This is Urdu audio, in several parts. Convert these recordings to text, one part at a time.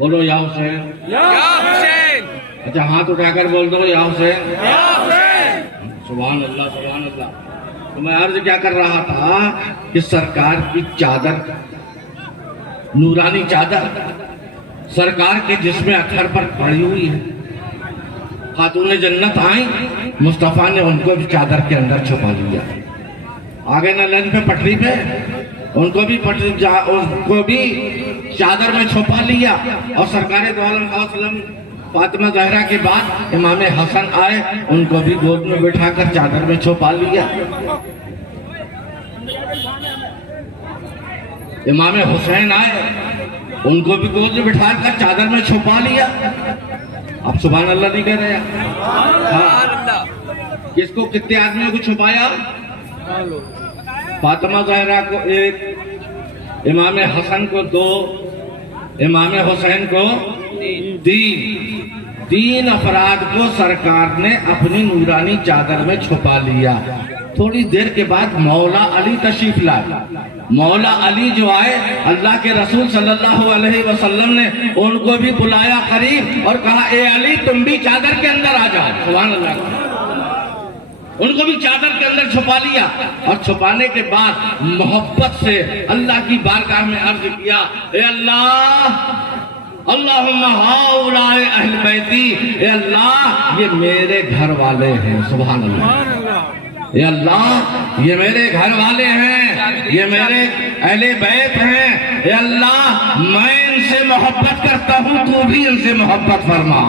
بولو یا حسین، یا حسین، اچھا ہاتھ اٹھا کر بول دو یا حسین، یا حسین۔ سبحان اللہ سبحان اللہ۔ تو میں عرض کیا کر رہا تھا کہ سرکار کی چادر، نورانی چادر سرکار کے جسم اطہر پر پڑی ہوئی ہے۔ خاتون جنت آئیں، مصطفیٰ نے ان کو بھی چادر کے اندر چھپا لیا۔ آگے نہ لین پہ پٹری پہ ان کو بھی چادر میں چھپا لیا۔ اور سرکار دو عالم صلی اللہ علیہ وسلم فاطمہ زہرا کے بعد امام حسن آئے، ان کو بھی گود میں بٹھا کر چادر میں چھپا لیا۔ امام حسین آئے، ان کو بھی گود میں بٹھا کر چادر میں چھپا لیا۔ اب سبحان اللہ نہیں کہہ رہے؟ ہاں، کس کو کتنے آدمیوں کو چھپایا؟ فاطمہ زہرا کو ایک، امام حسن کو دو، امام حسین کو تین افراد کو سرکار نے اپنی نورانی چادر میں چھپا لیا۔ تھوڑی دیر کے بعد مولا علی تشریف لائے۔ مولا علی جو آئے، اللہ کے رسول صلی اللہ علیہ وسلم نے ان کو بھی بلایا قریب اور کہا اے علی تم بھی چادر کے اندر آ جاؤ۔ سبحان اللہ۔ ان کو بھی چادر کے اندر چھپا لیا، اور چھپانے کے بعد محبت سے اللہ کی بارگاہ میں عرض کیا، اے اللہ، اللہم ہؤلاء اہل بیتی، اے اللہ یہ میرے گھر والے ہیں۔ سبحان اللہ۔ اے اللہ یہ میرے گھر والے ہیں، یہ میرے اہل بیت ہیں۔ اے اللہ میں ان سے محبت کرتا ہوں، تو بھی ان سے محبت فرما۔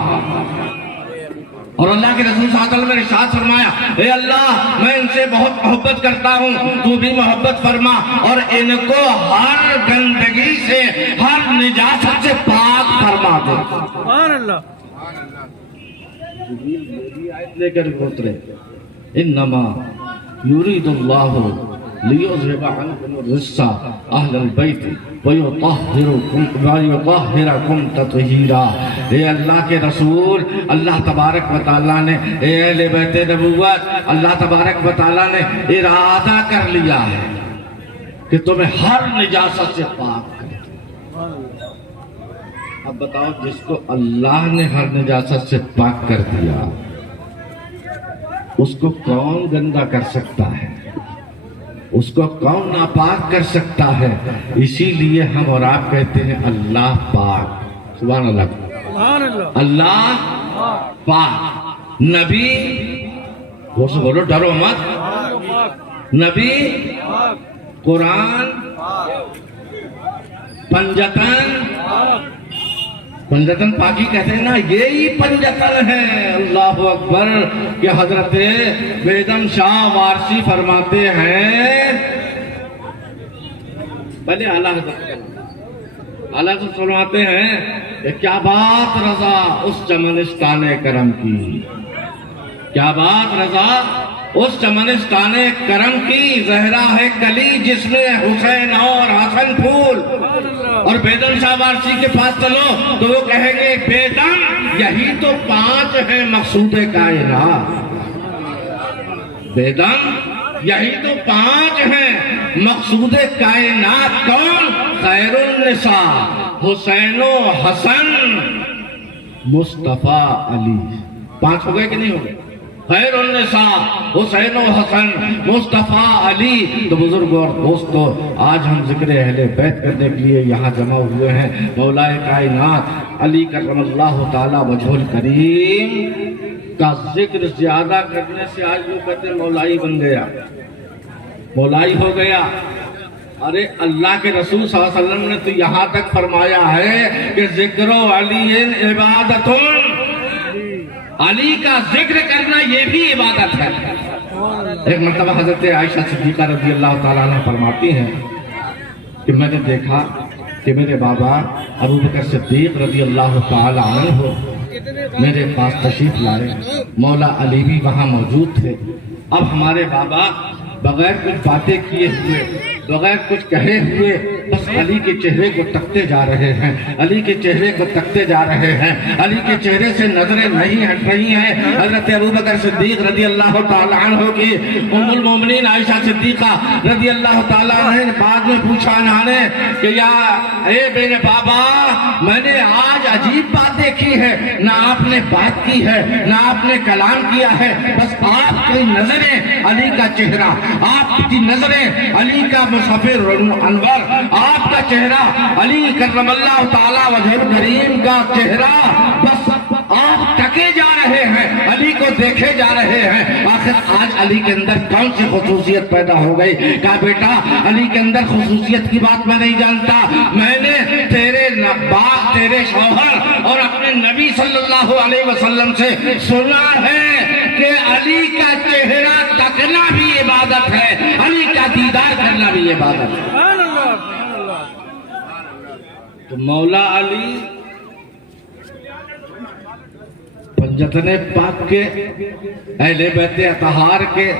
اور اللہ کے رسول صلی اللہ علیہ وسلم نے ارشاد فرمایا، اے اللہ میں ان سے بہت محبت کرتا ہوں، تو بھی محبت فرما، اور ان کو ہر گندگی سے، ہر نجاست سے پاک فرما دے۔ سبحان اللہ۔ آیت لے کر اترے، انما یرید اللہ لیذہب عنکم الرجس اہل البیت ویطہرکم تطہیرا۔ اے اللہ کے رسول، اللہ تبارک و تعالیٰ نے، اے اہل بیت نبوت، اللہ تبارک و تعالیٰ نے ارادہ کر لیا ہے کہ تمہیں ہر نجاست سے پاک کرے۔ اب بتاؤ، جس کو اللہ نے ہر نجاست سے پاک کر دیا، اس کو کون گندا کر سکتا ہے؟ اس کو کون ناپاک کر سکتا ہے؟ اسی لیے ہم اور آپ کہتے ہیں اللہ پاک۔ سبحان اللہ۔ اللہ پاک۔ نبی، بولو ڈرو مت، نبی، قرآن، پنجتن پاکی کہتے ہیں نا، یہی پنجتن ہے۔ اللہ اکبر۔ کہ حضرت بیگم شاہ وارسی فرماتے ہیں، پہلے اعلیٰ حضرت فرماتے ہیں کہ کیا بات رضا اس چمنستان کرم کی، کیا بات رضا اس چمنستان کرم کی، زہرا ہے کلی جس میں حسین اور حسن پھول۔ اور بیدم شاہ وارسی کے پاس چلو تو وہ کہیں گے، بیدم یہی تو 5 ہیں مقصود کائنات، بیدم یہی تو 5 ہیں مقصود کائنات۔ کون؟ خیر النساء حسین و حسن مصطفیٰ علی۔ 5 ہو گئے کہ نہیں ہو گئے؟ خیر النساء حسین و حسن مصطفیٰ علی۔ تو بزرگ اور دوستو، آج ہم ذکر اہل بیت کرنے کے لیے یہاں جمع ہوئے ہیں۔ مولا کائنات علی کرم اللہ تعالی وجہ الکریم کا ذکر زیادہ کرنے سے آج وہ کہتے ہیں مولائی بن گیا، مولائی ہو گیا۔ ارے اللہ کے رسول صلی اللہ علیہ وسلم نے تو یہاں تک فرمایا ہے کہ ذکر علی عبادت، علی کا ذکر کرنا یہ بھی عبادت ہے۔ ایک مرتبہ حضرت عائشہ صدیقہ رضی اللہ تعالیٰ عنہ فرماتی ہیں کہ میں نے دیکھا کہ میرے بابا ابو بکر صدیق رضی اللہ تعالیٰ عنہ میرے پاس تشریف لائے، مولا علی بھی وہاں موجود تھے۔ اب ہمارے بابا بغیر کچھ باتیں کیے ہوئے، بغیر کچھ کہے ہوئے بس علی کے چہرے کو تکتے جا رہے ہیں، علی کے چہرے کو تکتے جا رہے ہیں، علی کے چہرے سے نظریں نہیں ہٹ رہی ہیں۔ حضرت ابوبکر صدیق رضی اللہ تعالیٰ عنہ کی ام المومنین عائشہ صدیقہ رضی اللہ تعالیٰ عنہ نے بعد میں پوچھا نے کہ یا اے میرے بابا، میں نے آج عجیب بات دیکھی ہے، نہ آپ نے بات کی ہے نہ آپ نے کلام کیا ہے، بس آپ کی نظریں علی کا چہرہ، آپ کی نظریں علی کا مصفر انور، آپ کا چہرہ علی کرم اللہ تعالیٰ وجہ کریم کا چہرہ، بس آپ تکے جا رہے ہیں، علی کو دیکھے جا رہے ہیں۔ آخر آج علی کے اندر کون سی خصوصیت پیدا ہو گئی؟ کہا بیٹا علی کے اندر خصوصیت کی بات میں نہیں جانتا، میں نے تیرے باپ، تیرے شوہر اور اپنے نبی صلی اللہ علیہ وسلم سے سنا ہے کہ علی کا چہرہ تکنا بھی عبادت ہے، علی کا دیدار کرنا بھی عبادت ہے۔ سبحان اللہ، سبحان اللہ۔ تو مولا علی پنجتن پاک کے، اہل بیت اطہار کے،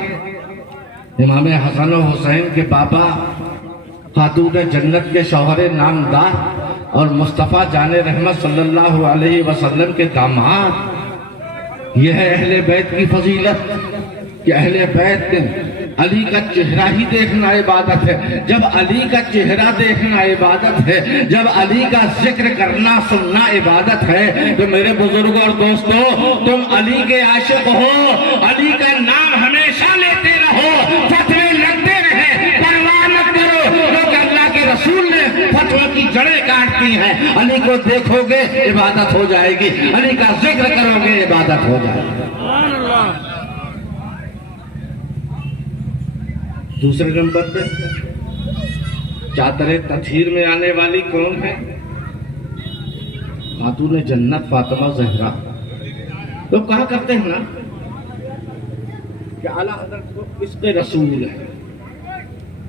امام حسن و حسین کے بابا، خاتون جنت کے شوہر نامدار اور مصطفیٰ جان رحمت صلی اللہ علیہ وسلم کے داماد، یہ ہے اہل بیت کی فضیلت کہ اہل بیت کے علی کا چہرہ ہی دیکھنا عبادت ہے۔ جب علی کا چہرہ دیکھنا عبادت ہے، جب علی کا ذکر کرنا سننا عبادت ہے، تو میرے بزرگوں اور دوستوں، تم علی کے عاشق ہو، علی کا نام ہمیشہ لیتے رہو، فتوے لگتے رہے، پرواہ نہ کرو، کیونکہ اللہ کے رسول نے فتوے کی جڑیں کاٹتی ہیں۔ علی کو دیکھو گے عبادت ہو جائے گی، علی کا ذکر کرو گے عبادت ہو جائے گی۔ سبحان اللہ۔ دوسرے نمبر پہ چادر تطہیر میں آنے والی کون ہے؟ خاتون جنت فاطمہ زہرا۔ لوگ کہا کرتے ہیں نا کہ اعلیٰ حضرت کو عشق رسول ہے،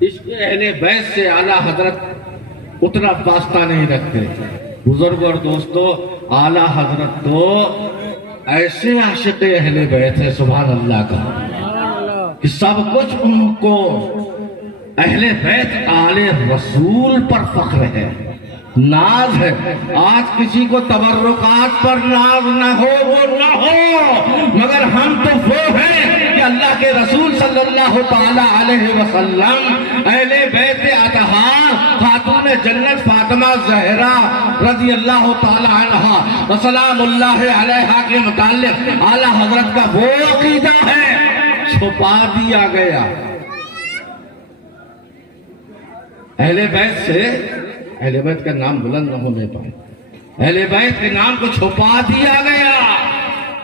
عشق اہل بیت سے اعلیٰ حضرت اتنا واسطہ نہیں رکھتے۔ بزرگ اور دوستو، اعلیٰ حضرت تو ایسے عاشق اہل بیت ہے سبحان اللہ کا کہ سب کچھ ان کو اہل بیت آل رسول پر فخر ہے، ناز ہے۔ آج کسی کو تبرکات پر ناز نہ ہو وہ نہ ہو، مگر ہم تو وہ ہیں کہ اللہ کے رسول صلی اللہ تعالی علیہ وسلم اہل بیت اطہار خاتون جنت فاطمہ زہرا رضی اللہ تعالی عنہا وسلام اللہ علیہا کے متعلق اعلیٰ حضرت کا وہ عقیدہ ہے چھپا دیا گیا۔ اہل بیت سے، اہل بیت کا نام بلند نہ ہونے پائے، اہل بیت کے نام کو چھپا دیا گیا،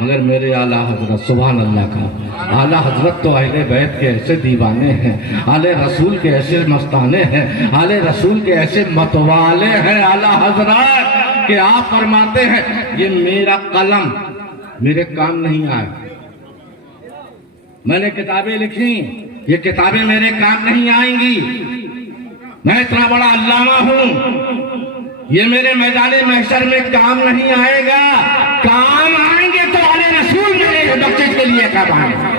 مگر میرے اعلیٰ حضرت سبحان اللہ کا، اعلیٰ حضرت تو اہل بیت کے ایسے دیوانے ہیں، اعلی رسول کے ایسے مستانے ہیں، اعلی رسول کے ایسے متوالے ہیں اعلیٰ حضرت کہ آپ فرماتے ہیں یہ میرا قلم میرے کام نہیں آئے، میں نے کتابیں لکھی، یہ کتابیں میرے کام نہیں آئیں گی، میں اتنا بڑا علامہ ہوں، یہ میرے میدان محشر میں کام نہیں آئے گا، کام آئیں گے تو اعلی رسول میرے بخشش کے لیے کام آئیں گے۔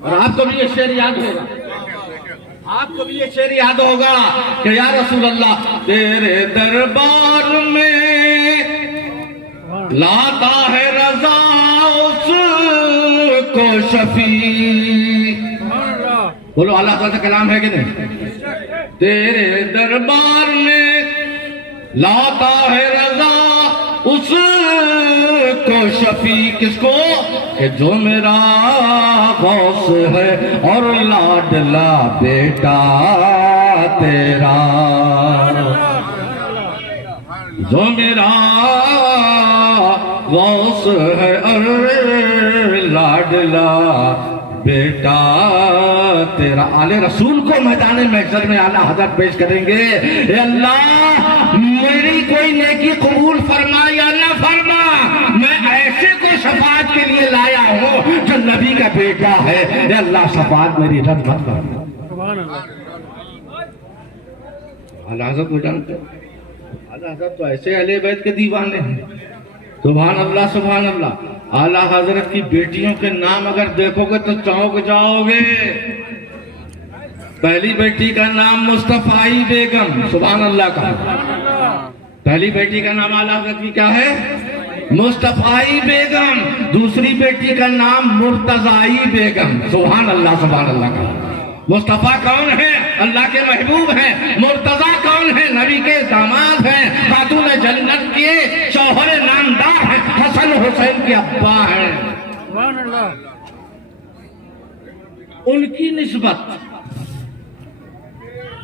اور آپ کو بھی یہ شعر یاد ہوگا، آپ کو بھی یہ شعر یاد ہوگا کہ یا رسول اللہ تیرے دربار میں لاتا ہے رضا اس کو شفیع۔ بولو اللہ تعالیٰ کا کلام ہے کہ نہیں؟ تیرے دربار میں لاتا ہے رضا اس کو شفیع، کس کو؟ کہ جو میرا غوث ہے اور لاڈلا بیٹا تیرا، جو میرا غوث ہے اور لاڈلا بیٹا تیرا۔ آل رسول کو میدان محشر میں اعلیٰ حضرت پیش کریں گے، اے اللہ میری کوئی نیکی قبول فرما یا نہ فرما، میں ایسے کو شفاعت کے لیے لایا ہوں جو نبی کا بیٹا ہے، اے اللہ شفاعت میری رد مت کرنا۔ اعلیٰ حضرت کو جانتے ہیں، اعلیٰ حضرت تو ایسے اہل بیت کے دیوانے ہیں، سبحان اللہ سبحان اللہ۔ اعلیٰ حضرت کی بیٹیوں کے نام اگر دیکھو گے تو چونک جاؤ گے۔ پہلی بیٹی کا نام مصطفی بیگم، سبحان اللہ کا، پہلی بیٹی کا نام اعلیٰ حضرت کی کیا ہے؟ مصطفی بیگم۔ دوسری بیٹی کا نام مرتضی بیگم، سبحان اللہ کا۔ مصطفیٰ کون ہے؟ اللہ کے محبوب ہیں۔ مرتضی کون ہے؟ نبی کے داماد ہیں، خاتون جنت کے شوہر نامدار ہیں، حسن حسین کے ابا ہیں۔ سبحان اللہ۔ ان کی نسبت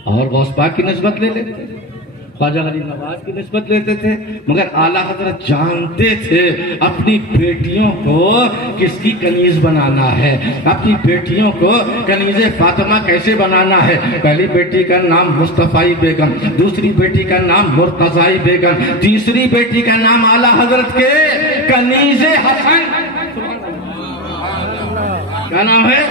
اور غوث پاک کی نسبت لے لیتے، خواجہ غریب نواز کی نسبت لیتے تھے، مگر اعلیٰ حضرت جانتے تھے اپنی بیٹیوں کو کس کی کنیز بنانا ہے، اپنی بیٹیوں کو کنیز فاطمہ کیسے بنانا ہے۔ پہلی بیٹی کا نام مصطفی بیگم، دوسری بیٹی کا نام مرتضی بیگم، تیسری بیٹی کا نام اعلیٰ حضرت کے کنیز حسن، کیا نام ہے؟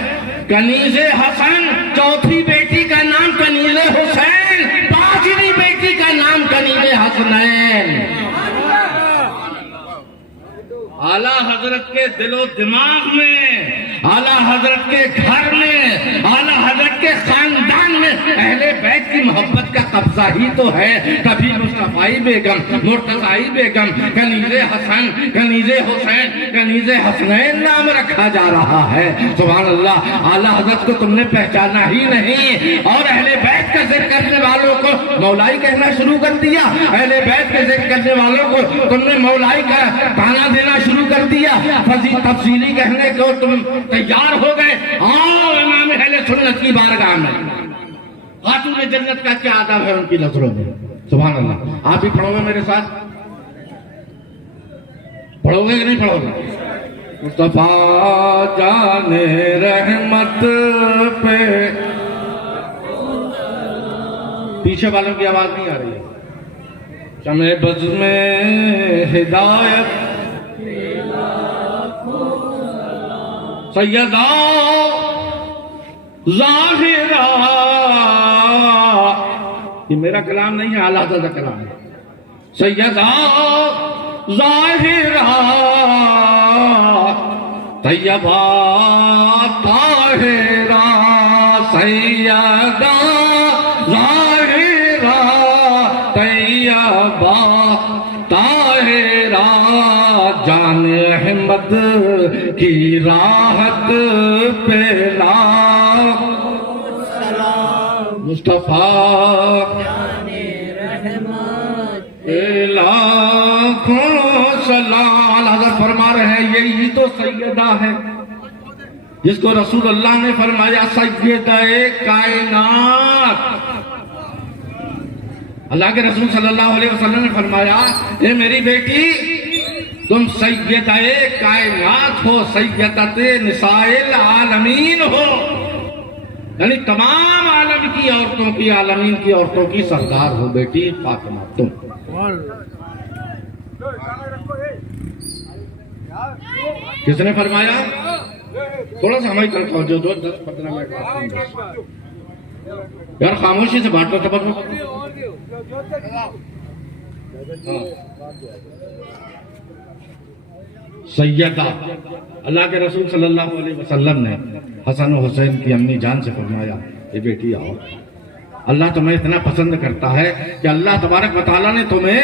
کنیز حسن۔ چوتھی بیٹی کا نام کنیز حسین، پانچویں بیٹی کا نام کنیز حسنین۔ اعلیٰ حضرت کے دل و دماغ میں، اعلیٰ حضرت کے گھر میں، اعلیٰ حضرت کے خاندان میں اہل بیت کی محبت کا قبضہ ہی تو ہے۔ کبھی مصطفی بیگم، مرتضی بیگم، کنیز حسن، کنیز حسین، کنیز حسنین نام رکھا جا رہا ہے۔ سبحان اللہ۔ اعلیٰ حضرت کو تم نے پہچانا ہی نہیں، اور اہل بیت کا ذکر کرنے والوں کو مولائی کہنا شروع کر دیا، اہل بیت کے ذکر کرنے والوں کو تم نے مولائی کا تانا دینا شروع کر دیا، تفصیلی کہنے کو تم تیار ہو گئے۔ آؤ امام اہل سنت کی بارگاہ میں، خاتون جنت کا کیا آداب ہے ان کی نظروں میں۔ سبحان اللہ۔ آپ بھی پڑھو گے میرے ساتھ؟ پڑھو گے کہ نہیں پڑھو گے؟ مصطفیٰ جان رحمت پہ، پیچھے والوں کی آواز نہیں آ رہی ہے۔ شمع بز میں ہدایت سیدہ ظاہرہ، یہ میرا کلام نہیں ہے، اعلیٰ حضرت کا کلام ہے۔ سیدہ ظاہرہ طیبہ طاہرہ، سیدہ ظاہرہ طیبہ طاہرہ، جان احمد کی راحت پہ لاکھ مصطفیٰ پہ لاکھوں سلام۔ حضرت فرما رہے ہیں یہی تو سیدہ ہے جس کو رسول اللہ نے فرمایا سیدہ کائنات۔ اللہ کے رسول صلی اللہ علیہ وسلم نے فرمایا اے میری بیٹی تم سیدہ کائنات ہو، سیدۃ نساء العالمین ہو، یعنی تمام عالم کی عورتوں کی، عالمین کی عورتوں کی سردار ہو بیٹی فاطمہ تم۔ کس نے فرمایا؟ تھوڑا سا ہماری طرف توجہ دو، 10-15 منٹ یار خاموشی سے بات کرتا پر سیدہ اللہ کے رسول صلی اللہ علیہ وسلم نے حسن و حسین کی امی جان سے فرمایا یہ بیٹی آؤ، اللہ تمہیں اتنا پسند کرتا ہے کہ اللہ تبارک و تعالیٰ نے تمہیں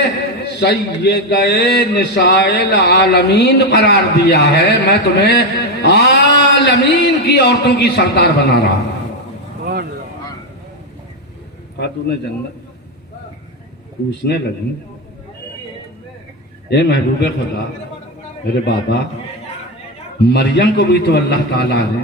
سیدہ نساء العالمین قرار دیا ہے، میں تمہیں عالمین کی عورتوں کی سردار بنا رہا ہوں۔ خاتون جنت پوچھنے لگی اے محبوب خدا میرے بابا مریم کو بھی تو اللہ تعالیٰ نے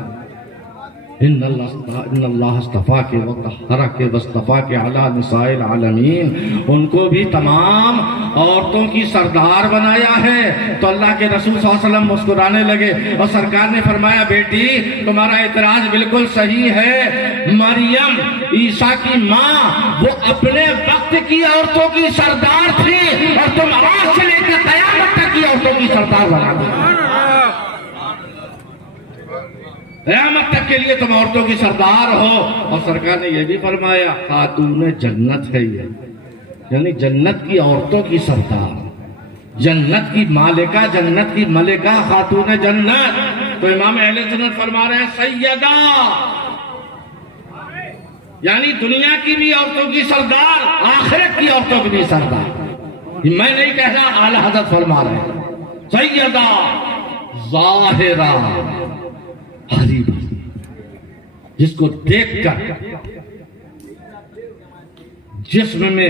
ان اللہ اصطفاک وطہرک واصطفاک علی نساء العالمین، ان کو بھی تمام عورتوں کی سردار بنایا ہے۔ تو اللہ کے رسول صلی اللہ علیہ وسلم مسکرانے لگے اور سرکار نے فرمایا بیٹی تمہارا اعتراض بالکل صحیح ہے، مریم عیسیٰ کی ماں وہ اپنے وقت کی عورتوں کی سردار تھی اور تم آج سے لے کر قیامت تک کی عورتوں کی سردار بنا دو، قیامت تک کے لیے تم عورتوں کی سردار ہو۔ اور سرکار نے یہ بھی فرمایا خاتون جنت ہے یہ، یعنی جنت کی عورتوں کی سردار، جنت کی مالکہ، جنت کی ملکہ خاتون جنت۔ تو امام اہل سنت فرما رہے ہیں سیدہ یعنی دنیا کی بھی عورتوں کی سردار، آخرت کی عورتوں کی بھی سردار. میں نہیں کہہ رہا، اعلیٰ حضرت فرما رہے ہیں. سیدہ ظاہرہ حریبہ، جس کو دیکھ کر جسم میں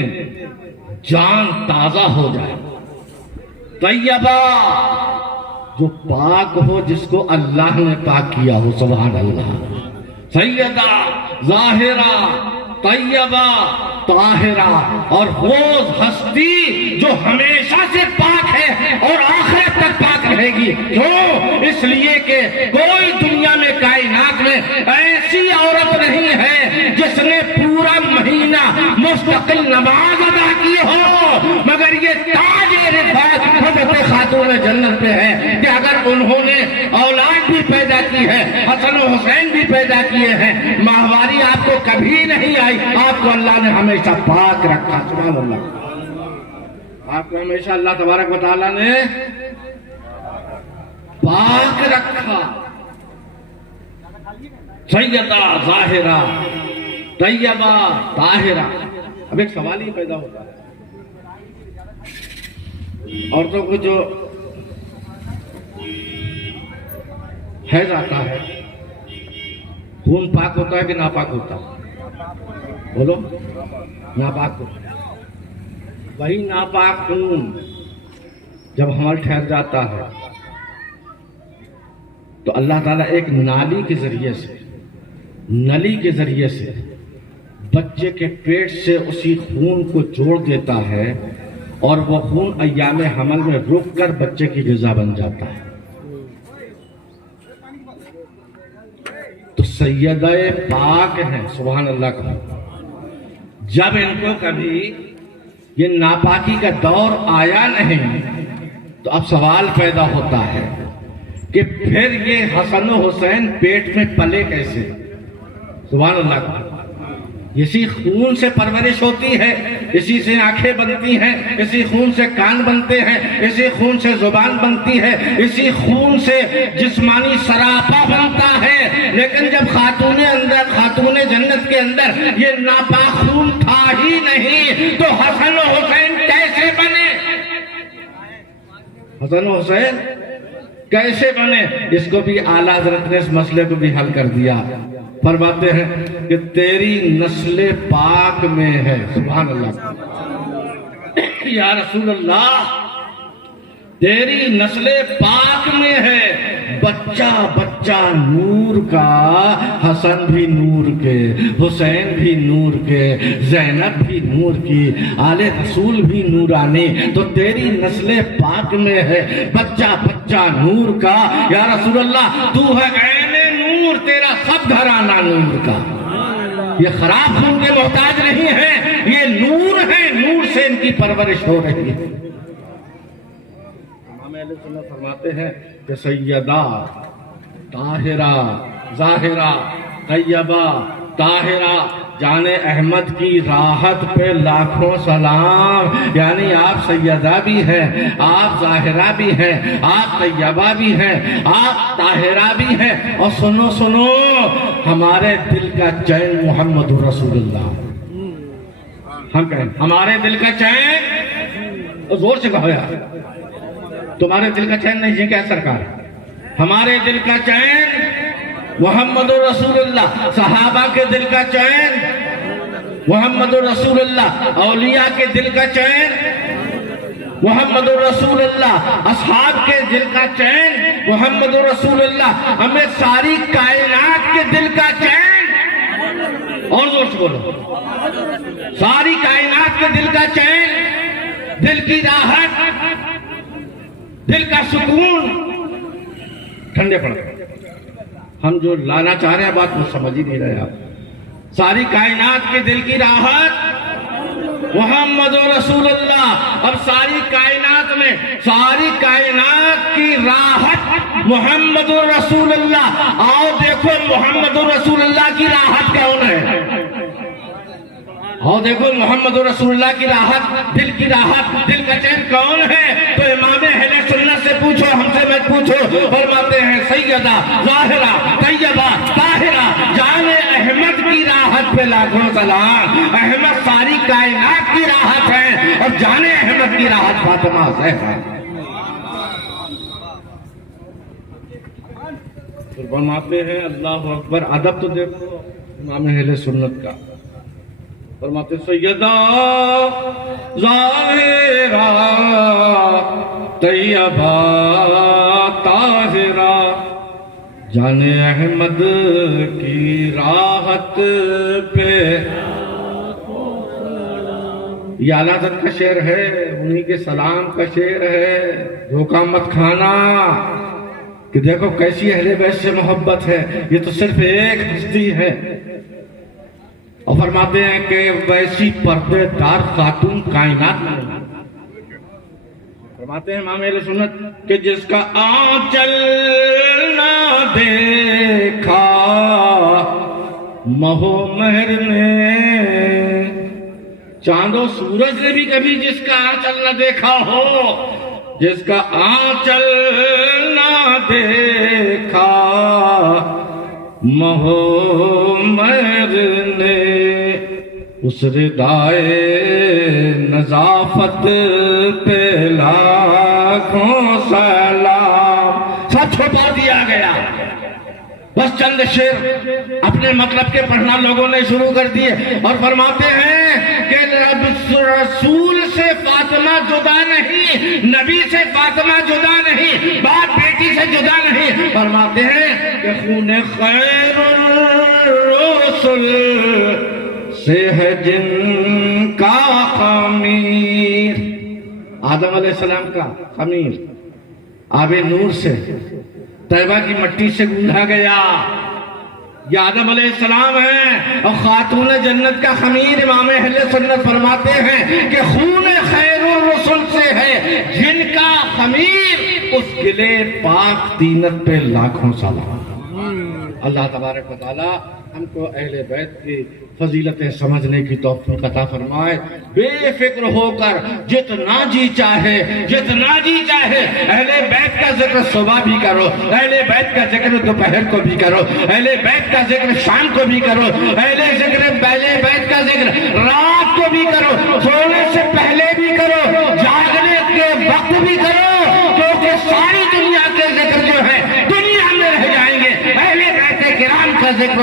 جان تازہ ہو جائے. طیبہ، جو پاک ہو، جس کو اللہ نے پاک کیا ہو. سبحان اللہ. سیدہ ظاہرہ طیبہ طاہرہ، اور وہ ہستی جو ہمیشہ سے پاک ہے اور آخرت تک پاک رہے گی. کیوں؟ اس لیے کہ کوئی دنیا میں کائنات میں ایسی عورت نہیں ہے جس نے پورا مہینہ مستقل نماز ادا کی ہو، مگر یہ تاج رفعت حضرت خاتون جنت پہ ہے کہ اگر انہوں نے اولاد بھی پیدا کی ہے، حسن و حسین بھی پیدا کیے ہیں، ماہواری آپ کو کبھی نہیں آئی. آپ کو اللہ نے ہمیشہ پاک رکھا. سبحان اللہ. آپ کو ہمیشہ اللہ تبارک و تعالیٰ نے پاک رکھا. سیدہ ظاہرہ طیبہ طاہرہ. اب ایک سوال ہی پیدا ہوتا ہے، عورتوں کو جو حیض آتا ہے، خون پاک ہوتا ہے کہ ناپاک ہوتا ہے؟ بولو. ناپاک ہوتا ہے. وہی ناپاک خون جب حمل ٹھہر جاتا ہے تو اللہ تعالیٰ ایک نالی کے ذریعے سے، نلی کے ذریعے سے بچے کے پیٹ سے اسی خون کو جوڑ دیتا ہے، اور وہ خون ایام حمل میں رک کر بچے کی غذا بن جاتا ہے. تو سیدہ پاک ہیں. سبحان اللہ کا. جب ان کو کبھی یہ ناپاکی کا دور آیا نہیں تو اب سوال پیدا ہوتا ہے کہ پھر یہ حسن و حسین پیٹ میں پلے کیسے؟ سبحان اللہ کا. اسی خون سے پرورش ہوتی ہے، اسی سے آنکھیں بنتی ہیں، اسی خون سے کان بنتے ہیں، اسی خون سے زبان بنتی ہے، اسی خون سے جسمانی سراپا بنتا ہے. لیکن جب خاتون جنت کے اندر یہ ناپاک خون تھا ہی نہیں تو حسن و حسین کیسے بنے؟ حسن و حسین کیسے بنے؟ اس کو بھی اعلیٰ حضرت نے اس مسئلے کو بھی حل کر دیا. فرماتے ہیں کہ تیری نسل پاک میں ہے. سبحان اللہ. یا رسول اللہ، تیری نسل پاک میں ہے. بچہ بچہ نور کا، حسن بھی نور کے، حسین بھی نور کے، زینب بھی نور کی، آل رسول بھی نورانی. تو تیری نسل پاک میں ہے، بچہ بچہ نور کا. یا رسول اللہ، تو ہے عین نور، تیرا سب گھرانہ نور کا. یہ خراب خون کے محتاج نہیں ہے، یہ نور ہے، نور سے ان کی پرورش ہو رہی ہے. امام اہل سنت فرماتے ہیں کہ سیدہ طاہرہ ظاہرہ طیبہ طاہرہ جان احمد کی راحت پہ لاکھوں سلام. یعنی آپ سیدہ بھی ہیں، آپ ظاہرہ بھی ہیں، آپ طیبہ بھی ہیں، آپ طاہرہ بھی ہیں. اور سنو سنو، ہمارے دل کا چین محمد رسول اللہ. ہم کہیں ہمارے دل کا چین، زور سے کہو یار. تمہارے دل کا چین نہیں ہے کیا سرکار؟ ہمارے دل کا چین محمد رسول اللہ. صحابہ کے دل کا چین محمد رسول اللہ. اولیاء کے دل کا چین محمد رسول اللہ. اصحاب کے دل کا چین محمد رسول اللہ. ہمیں ساری کائنات کے دل کا چین، اور زور سے بولو، ساری کائنات کے دل کا چین، دل کی راحت، دل کا سکون. ٹھنڈے پڑ ہم جو لانا چاہ رہے ہیں بات وہ سمجھ ہی نہیں رہے آپ. ساری کائنات کے دل کی راحت محمد رسول اللہ. اب ساری کائنات میں ساری کائنات کی راحت محمد رسول اللہ. آؤ دیکھو محمد رسول اللہ کی راحت کون ہے. آؤ دیکھو محمد رسول اللہ کی راحت، دل کی راحت، دل کا چین کون ہے. تو امام اہل سنت سے پوچھو، ہم سے مت پوچھو۔ فرماتے ہیں سیدہ ظاہرہ طیبہ طاہرہ جان احمد کی راحت پہ لاکھوں سلام۔ احمد ساری کائنات کی راحت ہے اور جان احمد کی راحت فاطمہ زہرا۔ فرماتے ہیں اللہ اکبر، ادب تو دیکھو امام اہل سنت کا۔ فرماتے سیدہ ظاہرہ طیبہ طاہرہ جان احمد کی راحت پہ۔ یہ اعلیٰ حضرت کا شعر ہے، انہی کے سلام کا شعر ہے۔ دھوکہ مت کھانا کہ دیکھو کیسی اہل بیت سے محبت ہے، یہ تو صرف ایک ہستی ہے۔ اور فرماتے ہیں کہ ویسی پردے دار خاتون کائنات میں نہیں۔ فرماتے ہیں امام اہل سنت کہ جس کا آنچل نہ دیکھا مہ و مہر نے، چاند و سورج نے بھی کبھی جس کا آنچل نہ دیکھا ہو، جس کا آنچل نہ دیکھا مہ و مہر نے، اس ردائے نظافت پہ لاکھوں سلام۔ سب چھپا دیا گیا، بس چند شعر اپنے مطلب کے پڑھنا لوگوں نے شروع کر دیے۔ اور فرماتے ہیں کہ رسول سے فاطمہ جدا نہیں، نبی سے فاطمہ جدا نہیں، باپ بیٹی سے جدا نہیں۔ فرماتے ہیں کہ خون خیر الرسل سے ہے جن کا خمیر، آدم علیہ السلام کا خمیر آب نور سے طیبہ کی مٹی سے گوندھا گیا۔ یہ آدم علیہ السلام ہیں اور خاتون جنت کا خمیر امام اہل سنت فرماتے ہیں کہ خون خیر الرسل سے ہے جن کا خمیر، اس گلے پاک تینت پہ لاکھوں سلام۔ اللہ تبارک و تعالی ہم کو اہل بیت کی فضیلتیں سمجھنے کی توفیق عطا فرمائے۔ بے فکر ہو کر جتنا جی چاہے اہل بیت کا ذکر صبح بھی کرو، اہل بیت کا ذکر دوپہر کو بھی کرو، اہل بیت کا ذکر شام کو بھی کرو، اہل بیت کا ذکر رات کو بھی کرو، سونے سے پہلے بھی کرو، جاگنے کے وقت بھی کرو، کیونکہ ساری دنیا کے ذکر جو ہے دنیا میں رہ جائیں گے، اہل بیت کرام کا ذکر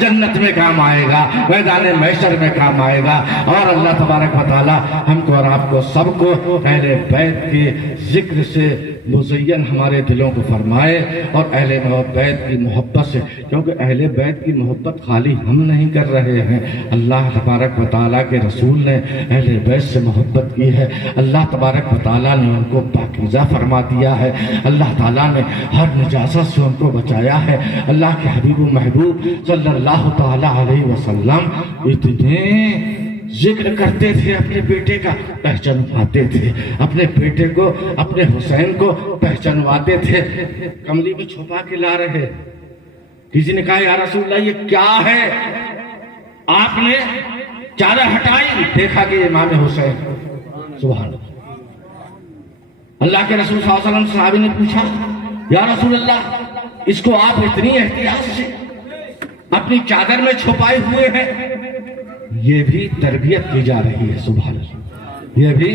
جنت میں کام آئے گا، میدان محشر میں کام آئے گا۔ اور اللہ تبارک و تعالی ہم کو اور آپ کو سب کو اہل بیت کے ذکر سے مزین ہمارے دلوں کو فرمائے اور اہل بیت کی محبت سے، کیونکہ اہل بیت کی محبت خالی ہم نہیں کر رہے ہیں، اللہ تبارک و تعالیٰ کے رسول نے اہل بیت سے محبت کی ہے، اللہ تبارک و تعالیٰ نے ان کو پاکیزہ فرما دیا ہے، اللہ تعالیٰ نے ہر نجاست سے ان کو بچایا ہے۔ اللہ کے حبیب و محبوب صلی اللہ تعالیٰ علیہ وسلم اتنے ذکر کرتے تھے اپنے بیٹے کا، پہچانواتے تھے اپنے بیٹے کو، اپنے حسین کو پہچانواتے تھے، کملی میں چھپا کے لا رہے۔ کسی نے کہا یا رسول اللہ یہ کیا ہے؟ آپ نے چادر ہٹائی، دیکھا کہ امام حسین، سبحان اللہ۔ اللہ کے رسول صلی اللہ علیہ وسلم صحابی نے پوچھا یا رسول اللہ اس کو آپ اتنی احتیاط سے اپنی چادر میں چھپائے ہوئے ہیں؟ یہ بھی تربیت کی جا رہی ہے، سبحان اللہ، یہ بھی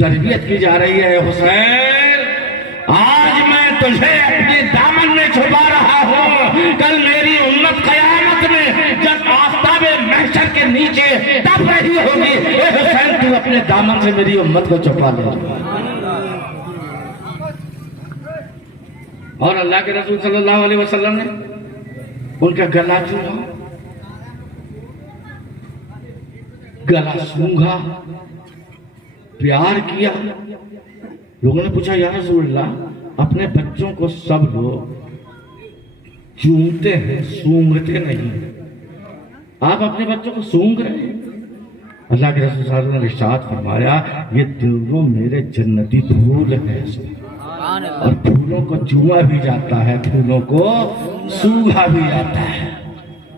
تربیت کی جا رہی ہے۔ حسین آج میں تجھے اپنے دامن میں چھپا رہا ہوں، کل میری امت قیامت میں جب آفتاب محشر کے نیچے تپ رہی ہوگی، اے حسین تو اپنے دامن سے میری امت کو چھپا لے۔ اور اللہ کے رسول صلی اللہ علیہ وسلم نے ان کا گلا چوما، گلا سونگھا، پیار کیا۔ لوگوں نے پوچھا یا رسول اللہ اپنے بچوں کو سب لوگ چومتے ہیں، سونگھتے نہیں، آپ اپنے بچوں کو سونگ رہے ہیں؟ اللہ کے رسول صلی اللہ علیہ وسلم نے ارشاد فرمایا یہ دونوں میرے جنتی پھول ہیں، اور پھولوں کو چوما بھی جاتا ہے، پھولوں کو سونگھا بھی جاتا ہے۔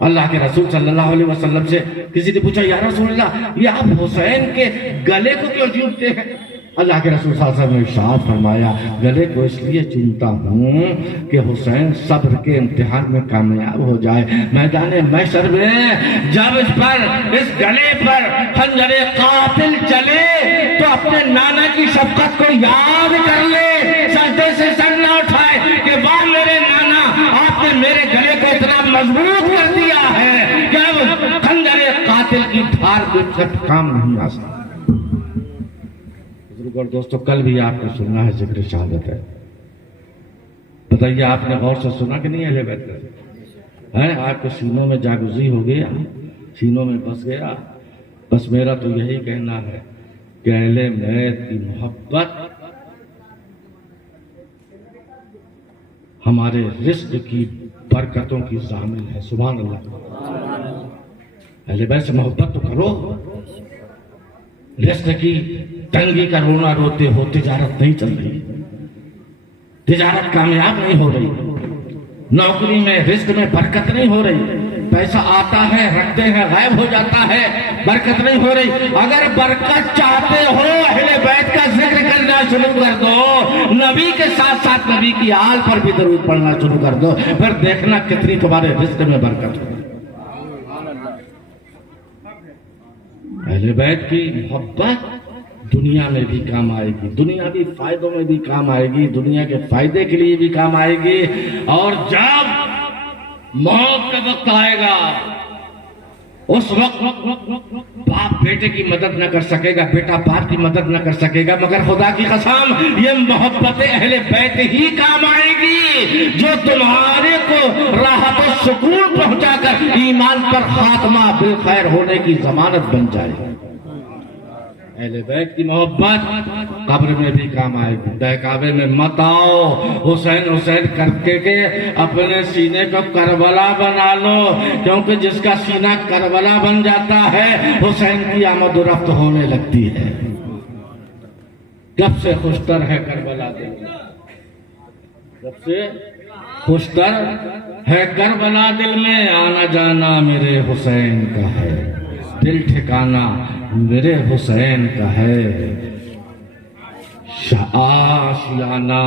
اللہ کے رسول صلی اللہ علیہ وسلم سے کسی نے پوچھا یا رسول اللہ یہ آپ حسین کے گلے کو کیوں چومتے ہیں؟ اللہ کے رسول صلی اللہ علیہ وسلم نے ارشاد فرمایا گلے کو اس لیے چنتا ہوں کہ حسین صبر کے امتحان میں کامیاب ہو جائے. میدان محشر میں جب اس گلے پر خنجر قاتل چلے تو اپنے نانا کی شفقت کو یاد کر لے, سجدے سے سر نہ اٹھائے کہ واہ میرے نانا, آپ نے میرے گلے کو اتنا مضبوط کر دیا ہے کہ اب خنجر قاتل کی دھار دیکھ کر کام نہیں آ سکتا. اور دوستو کل بھی آپ کو سننا ہے ذکر شہادت ہے. بتائیے آپ نے غور سے سنا کہ نہیں اہل بیت کا ہے؟ آپ کے سینوں میں جاگزی ہو گیا, سینوں میں بس گیا. بس میرا تو یہی کہنا ہے کہ اہل بیت کی محبت ہمارے رزق کی برکتوں کی ضامن ہے. سبحان اللہ. اہل بیت سے محبت تو کرو. رزق کی تنگی کا رونا روتے ہو, تجارت نہیں چل رہی, تجارت کامیاب نہیں ہو رہی, نوکری میں رزق میں برکت نہیں ہو رہی, پیسہ آتا ہے رکھتے ہیں غائب ہو جاتا ہے, برکت نہیں ہو رہی. اگر برکت چاہتے ہو اہل بیت کا ذکر کرنا شروع کر دو, نبی کے ساتھ ساتھ نبی کی آل پر بھی درود پڑھنا شروع کر دو, پھر دیکھنا کتنی تمہارے رزق میں برکت ہو. اہل بیت کی محبت دنیا میں بھی کام آئے گی, دنیا بھی فائدوں میں بھی کام آئے گی, دنیا کے فائدے کے لیے بھی کام آئے گی. اور جب موت کا وقت آئے گا اس وقت باپ بیٹے کی مدد نہ کر سکے گا, بیٹا باپ کی مدد نہ کر سکے گا, مگر خدا کی قسم یہ محبت اہل بیت ہی کام آئے گی جو تمہارے کو راحت و سکون پہنچا کر ایمان پر خاتمہ بالخیر ہونے کی ضمانت بن جائے گی. اہل بیت کی محبت قبر میں بھی کام آئے گی. بہکاوے میں مت آؤ, حسین حسین کر کے اپنے سینے کو کربلا بنا لو, کیونکہ جس کا سینہ کربلا بن جاتا ہے حسین کی آمد و رفت ہونے لگتی ہے. کب سے خوشتر ہے کربلا دل, کب سے خوشتر ہے کربلا دل میں, آنا جانا میرے حسین کا ہے, دل ٹھکانا میرے حسین کا ہے, آشیانہ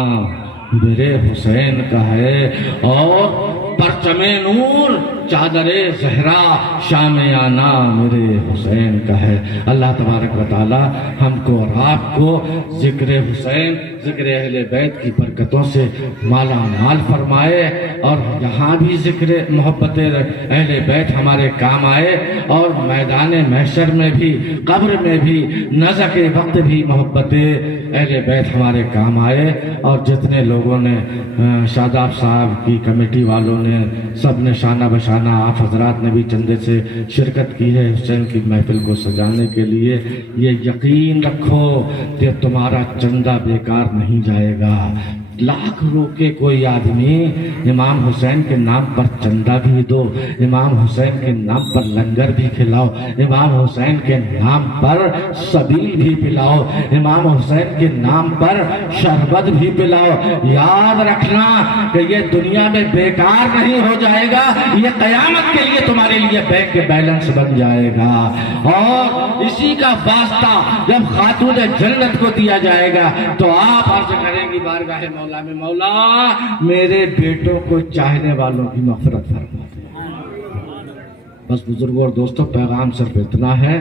میرے حسین کا ہے, اور پرچم نور چادر زہرا شامیانہ میرے حسین کا ہے. اللہ تبارک و تعالی ہم کو اور آپ کو ذکر حسین, ذکر اہل بیت کی برکتوں سے مالا مال فرمائے, اور یہاں بھی ذکر محبت اہل بیت ہمارے کام آئے, اور میدان محشر میں بھی, قبر میں بھی, نزع کے وقت بھی محبت اہل بیت ہمارے کام آئے. اور جتنے لوگوں نے, شاداب صاحب کی کمیٹی والوں نے, سب نے شانہ بشانہ, آپ حضرات نے بھی چندے سے شرکت کی ہے حسین کی محفل کو سجانے کے لیے, یہ یقین رکھو کہ تمہارا چندہ بیکار نہیں جائے گا. لاکھ روکے کوئی آدمی امام حسین کے نام پر چندہ بھی دو, امام حسین کے نام پر لنگر بھی کھلاؤ, امام حسین کے نام پر سبیل بھی پلاؤ, امام حسین کے نام پر شربت بھی پلاؤ. یاد رکھنا کہ یہ دنیا میں بیکار نہیں ہو جائے گا, یہ قیامت کے لیے تمہارے لیے بینک کے بیلنس بن جائے گا. اور اسی کا واسطہ جب خاتون جنت کو دیا جائے گا تو آپ عرض کریں گی بارگاہ مولا میں, مولا میرے بیٹوں کو چاہنے والوں کی مغفرت فرما دے. بس بزرگوں اور دوستوں, پیغام صرف اتنا ہے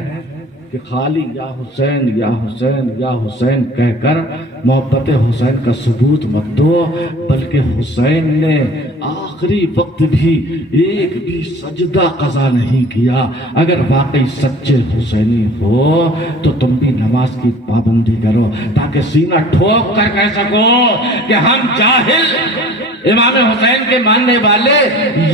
کہ خالی یا حسین یا حسین یا حسین کہہ کر محبت حسین کا ثبوت مت دو, بلکہ حسین نے آخری وقت بھی ایک بھی سجدہ قضا نہیں کیا. اگر واقعی سچے حسینی ہو تو تم بھی نماز کی پابندی کرو, تاکہ سینہ ٹھوک کر کہہ سکو کہ ہم جاہل امام حسین کے ماننے والے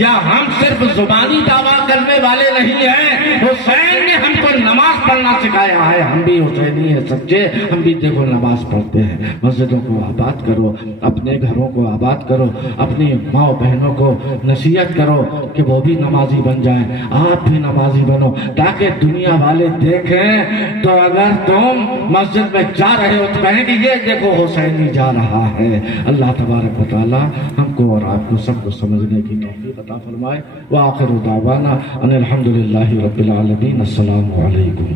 یا ہم صرف زبانی دعویٰ کرنے والے نہیں ہیں, حسین نے ہم کو نماز پڑھنا سکھایا ہے, ہم بھی حسینی ہیں سچے, ہم بھی دیکھو نماز پڑھتے ہیں. مسجدوں کو آباد کرو, اپنے گھروں کو آباد کرو, اپنی ماں بہنوں کو نصیحت کرو کہ وہ بھی نمازی بن جائیں, آپ بھی نمازی بنو, تاکہ دنیا والے دیکھیں تو اگر تم مسجد میں جا رہے ہو تو کہیں کہ یہ دیکھو حسینی جا رہا ہے. اللہ تبارک و تعالی ہم کو اور آپ کو سب کو سمجھنے کی توفیق عطا فرمائے. وآخر دعوانا ان الحمدللہ رب العالمین. السلام علیکم.